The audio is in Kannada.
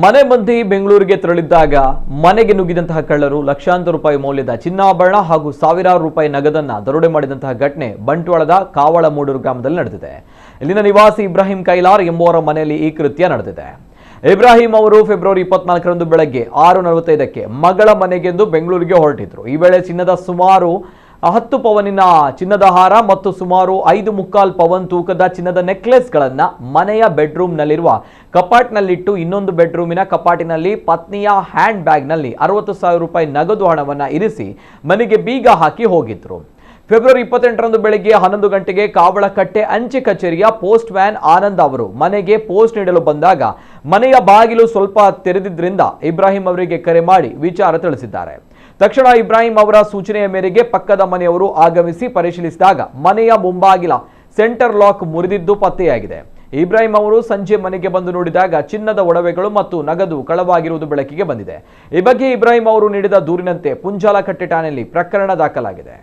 ಮನೆ ಮಂದಿ ಬೆಂಗಳೂರಿಗೆ ತೆರಳಿದ್ದಾಗ ಮನೆಗೆ ನುಗ್ಗಿದಂತಹ ಕಳ್ಳರು ಲಕ್ಷಾಂತರ ರೂಪಾಯಿ ಮೌಲ್ಯದ ಚಿನ್ನಾಭರಣ ಹಾಗೂ ಸಾವಿರಾರು ರೂಪಾಯಿ ನಗದನ್ನ ದರೋಡೆ ಮಾಡಿದಂತಹ ಘಟನೆ ಬಂಟ್ವಾಳದ ಕಾವಳಮೂಡೂರು ಗ್ರಾಮದಲ್ಲಿ ನಡೆದಿದೆ. ಇಲ್ಲಿನ ನಿವಾಸಿ ಇಬ್ರಾಹಿಂ ಕೈಲಾರ್ ಎಂಬುವರ ಮನೆಯಲ್ಲಿ ಈ ಕೃತ್ಯ ನಡೆದಿದೆ. ಇಬ್ರಾಹಿಂ ಅವರು ಫೆಬ್ರವರಿ 24ರಂದು ಬೆಳಗ್ಗೆ 6:45ಕ್ಕೆ ಮಗಳ ಮನೆಗೆಂದು ಬೆಂಗಳೂರಿಗೆ ಹೊರಟಿದ್ರು. ಈ ವೇಳೆ ಚಿನ್ನದ ಸುಮಾರು 10 ಪವನಿನ ಚಿನ್ನದ ಹಾರ ಮತ್ತು ಸುಮಾರು 5.25 ಪವನ್ ತೂಕದ ಚಿನ್ನದ ನೆಕ್ಲೆಸ್ಗಳನ್ನು ಮನೆಯ ಬೆಡ್ರೂಮ್ನಲ್ಲಿರುವ ಕಪಾಟ್ನಲ್ಲಿಟ್ಟು ಇನ್ನೊಂದು ಬೆಡ್ರೂಮಿನ ಕಪಾಟಿನಲ್ಲಿ ಪತ್ನಿಯ ಹ್ಯಾಂಡ್ ಬ್ಯಾಗ್ನಲ್ಲಿ 60,000 ರೂಪಾಯಿ ನಗದು ಹಣವನ್ನು ಇರಿಸಿ ಮನೆಗೆ ಬೀಗ ಹಾಕಿ ಹೋಗಿದ್ರು. ಫೆಬ್ರವರಿ 28ರಂದು ಬೆಳಗ್ಗೆ 11 ಗಂಟೆಗೆ ಕಾವಳಕಟ್ಟೆ ಅಂಚೆ ಕಚೇರಿಯ ಪೋಸ್ಟ್ ಮ್ಯಾನ್ ಆನಂದ್ ಅವರು ಮನೆಗೆ ಪೋಸ್ಟ್ ನೀಡಲು ಬಂದಾಗ ಮನೆಯ ಬಾಗಿಲು ಸ್ವಲ್ಪ ತೆರೆದಿದ್ದರಿಂದ ಇಬ್ರಾಹಿಂ ಅವರಿಗೆ ಕರೆ ಮಾಡಿ ವಿಚಾರ ತಿಳಿಸಿದ್ದಾರೆ. ತಕ್ಷಣ ಇಬ್ರಾಹಿಂ ಅವರ ಸೂಚನೆಯ ಮೇರೆಗೆ ಪಕ್ಕದ ಮನೆಯವರು ಆಗಮಿಸಿ ಪರಿಶೀಲಿಸಿದಾಗ ಮನೆಯ ಮುಂಬಾಗಿಲ ಸೆಂಟರ್ ಲಾಕ್ ಮುರಿದಿದ್ದು ಪತ್ತೆಯಾಗಿದೆ. ಇಬ್ರಾಹಿಂ ಅವರು ಸಂಜೆ ಮನೆಗೆ ಬಂದು ನೋಡಿದಾಗ ಚಿನ್ನದ ಒಡವೆಗಳು ಮತ್ತು ನಗದು ಕಳವಾಗಿರುವುದು ಬೆಳಕಿಗೆ ಬಂದಿದೆ. ಈ ಬಗ್ಗೆ ಇಬ್ರಾಹಿಂ ಅವರು ನೀಡಿದ ದೂರಿನಂತೆ ಪುಂಜಾಲಕಟ್ಟೆ ಠಾಣೆಯಲ್ಲಿ ಪ್ರಕರಣ ದಾಖಲಾಗಿದೆ.